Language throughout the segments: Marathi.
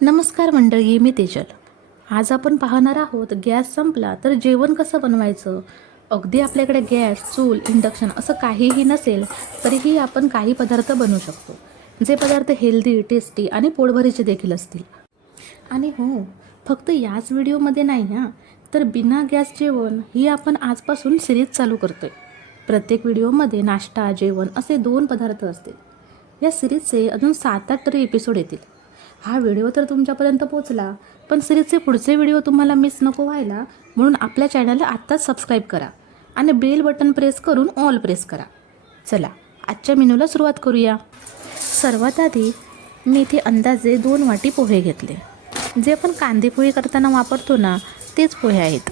नमस्कार मंडळी, मी तेजल. आज आपण पाहणार आहोत गॅस संपला तर जेवण कसं बनवायचं. अगदी आपल्याकडे गॅस, चूल, इंडक्शन असं काहीही नसेल तरीही आपण काही पदार्थ बनवू शकतो, जे पदार्थ हेल्दी, टेस्टी आणि पोटभरीचे देखील असतील. आणि हो, फक्त याच व्हिडिओमध्ये नाही ना, तर बिना गॅस जेवण ही आपण आजपासून सिरीज चालू करतोय. प्रत्येक व्हिडिओमध्ये नाश्ता, जेवण असे 2 पदार्थ असतील. या सिरीजचे अजून 7-8 तरी एपिसोड येतील. हा व्हिडिओ तर तुमच्यापर्यंत पोहोचला, पण सिरीजचे पुढचे व्हिडिओ तुम्हाला मिस नको व्हायला म्हणून आपल्या चॅनलला आत्ताच सबस्क्राईब करा आणि बेल बटन प्रेस करून ऑल प्रेस करा. चला, आजच्या मेनूला सुरुवात करूया. सर्वात आधी मी इथे अंदाजे 2 वाटी पोहे घेतले. जे आपण कांदे पोहे करताना वापरतो ना, तेच पोहे आहेत.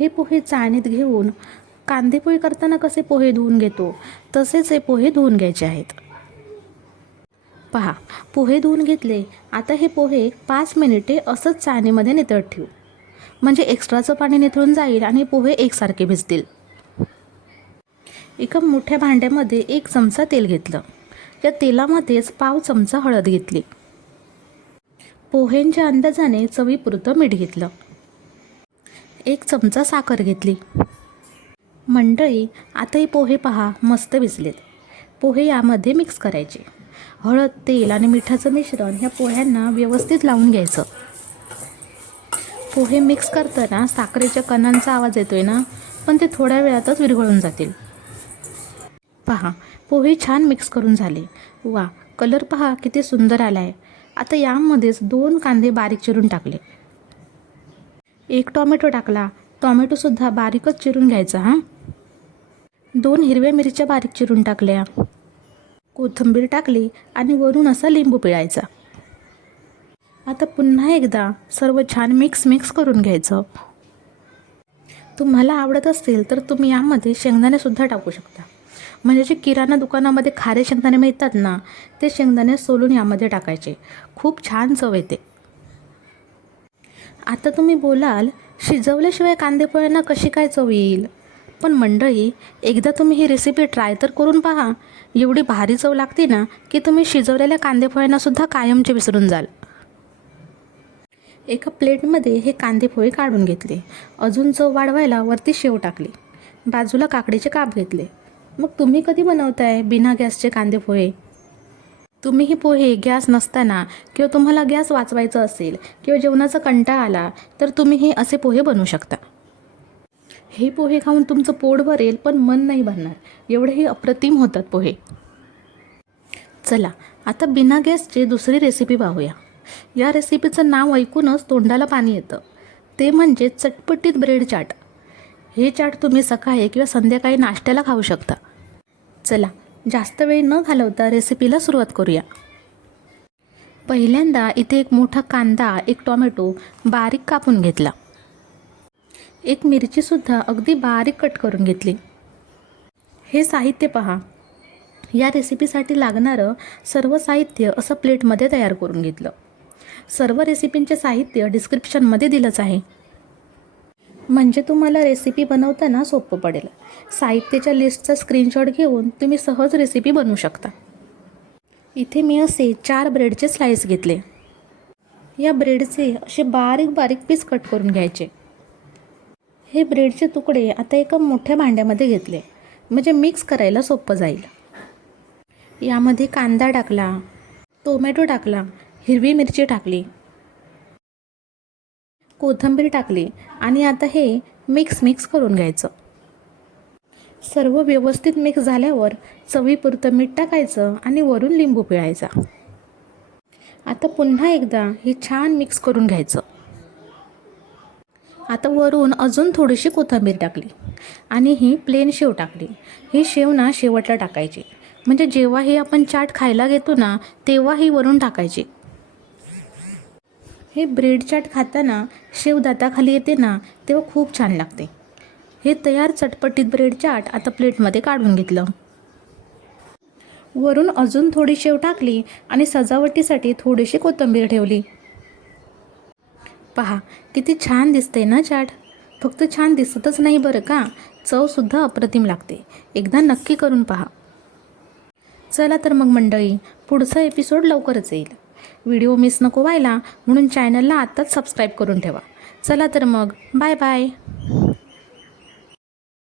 हे पोहे चाळणीत घेऊन कांदे पोहे करताना कसे पोहे धुवून घेतो तसेच हे पोहे धुवून घ्यायचे आहेत. पहा, पोहे धुवून घेतले. आता हे पोहे 5 मिनिटे असंच चाळणीमध्ये नितळत ठेवू, म्हणजे एक्स्ट्राचं पाणी निथळून जाईल आणि पोहे एकसारखे भिजतील. एका मोठ्या भांड्यामध्ये 1 चमचा तेल घेतलं. या तेलामध्येच पाव चमचा हळद घेतली. पोह्यांच्या अंदाजाने चवीपुरतं मीठ घेतलं. 1 चमचा साखर घेतली. मंडळी, आता हे पोहे पहा मस्त भिजलेत. पोहे यामध्ये मिक्स करायचे. हळद, तेल आणि मिठाचं मिश्रण ह्या पोह्यांना व्यवस्थित लावून घ्यायचं. पोहे मिक्स करताना साखरेच्या कणांचा आवाज येतोय ना, पण ते थोड्या वेळातच विरघळून जातील. पहा, पोहे छान मिक्स करून झाले. वा, कलर पहा किती सुंदर आला आहे. आता यामध्येच 2 कांदे बारीक चिरून टाकले. 1 टोमॅटो टाकला. टोमॅटोसुद्धा बारीकच चिरून घ्यायचा हां. 2 हिरव्या मिरच्या बारीक चिरून टाकल्या. कोथिंबीर टाकली आणि वरून असा लिंबू पिळायचा. आता पुन्हा एकदा सर्व छान मिक्स करून घ्यायचं. तुम्हाला आवडत असेल तर तुम्ही यामध्ये शेंगदाणेसुद्धा टाकू शकता. म्हणजे जे किराणा दुकानामध्ये खारे शेंगदाणे मिळतात ना, ते शेंगदाणे सोलून यामध्ये टाकायचे. खूप छान चव येते. आता तुम्ही बोलाल, शिजवल्याशिवाय कांदे पोह्यांना कशी काय चव येईल? पण मंडळी, एकदा तुम्ही ही रेसिपी ट्राय तर करून पहा. एवढी भारी चव लागते ना, की तुम्ही शिजवलेल्या कांदे पोह्यांनासुद्धा कायमचे विसरून जाल. एका प्लेटमध्ये हे कांदे पोहे काढून घेतले. अजून चव वाढवायला वरती शेव टाकली. बाजूला काकडीचे काप घेतले. मग तुम्ही कधी बनवताय बिना गॅसचे कांदे पोहे? तुम्ही ही पोहे गॅस नसताना किंवा तुम्हाला गॅस वाचवायचा असेल किंवा जेवणाचा कंटाळा आला तर तुम्ही हे असे पोहे बनवू शकता. हे पोहे खाऊन तुमचं पोट भरेल, पण मन नाही भरणार. एवढे हे अप्रतिम होतात पोहे. चला, आता बिना गॅसची दुसरी रेसिपी पाहूया. या रेसिपीचं नाव ऐकूनच तोंडाला पाणी येतं. ते म्हणजे चटपटीत ब्रेड चाट. हे चाट तुम्ही सकाळी किंवा संध्याकाळी नाश्त्याला खाऊ शकता. चला, जास्त वेळ न घालवता रेसिपीला सुरुवात करूया. पहिल्यांदा इथे 1 मोठा कांदा, 1 टोमॅटो बारीक कापून घेतला. 1 मिरचीसुद्धा अगदी बारीक कट करून घेतली. हे साहित्य पहा. या रेसिपीसाठी लागणारं सर्व साहित्य असं प्लेटमध्ये तयार करून घेतलं. सर्व रेसिपींचे साहित्य डिस्क्रिप्शनमध्ये दिलंच आहे, म्हणजे तुम्हाला रेसिपी बनवताना सोपं पडेल. साहित्याच्या लिस्टचा स्क्रीनशॉट घेऊन तुम्ही सहज रेसिपी बनवू शकता. इथे मी असे 4 ब्रेडचे स्लाइस घेतले. या ब्रेडचे असे बारीक बारीक पीस कट करून घ्यायचे. हे ब्रेडचे तुकडे आता एका मोठ्या भांड्यामध्ये घेतले, म्हणजे मिक्स करायला सोपं जाईल. यामध्ये कांदा टाकला, टोमॅटो टाकला, हिरवी मिरची टाकली, कोथिंबीर टाकली आणि आता हे मिक्स करून घ्यायचं. सर्व व्यवस्थित मिक्स झाल्यावर चवीपुरतं मीठ टाकायचं आणि वरून लिंबू पिळायचा. आता पुन्हा एकदा हे छान मिक्स करून घ्यायचं. आता वरून अजून थोडीशी कोथिंबीर टाकली आणि ही प्लेन शेव टाकली. ही शेव ना शेवटला टाकायची, म्हणजे जेव्हा ही आपण चाट खायला घेतो ना, तेव्हा ही वरून टाकायची. हे ब्रेड चाट खाताना शेव दाताखाली येते ना, तेव्हा खूप छान लागते. हे तयार चटपटीत ब्रेड चाट आता प्लेटमध्ये काढून घेतलं. वरून अजून थोडी शेव टाकली आणि सजावटीसाठी थोडीशी कोथिंबीर ठेवली. पहा, किती छान दिसते ना चाट. फक्त छान दिसतच नाही बरं का, चवसुद्धा अप्रतिम लागते. एकदा नक्की करून पहा. चला तर मग मंडळी, पुढचा एपिसोड लवकरच येईल. व्हिडिओ मिस नको व्हायला म्हणून चॅनलला आत्ताच सबस्क्राईब करून ठेवा. चला तर मग, बाय बाय.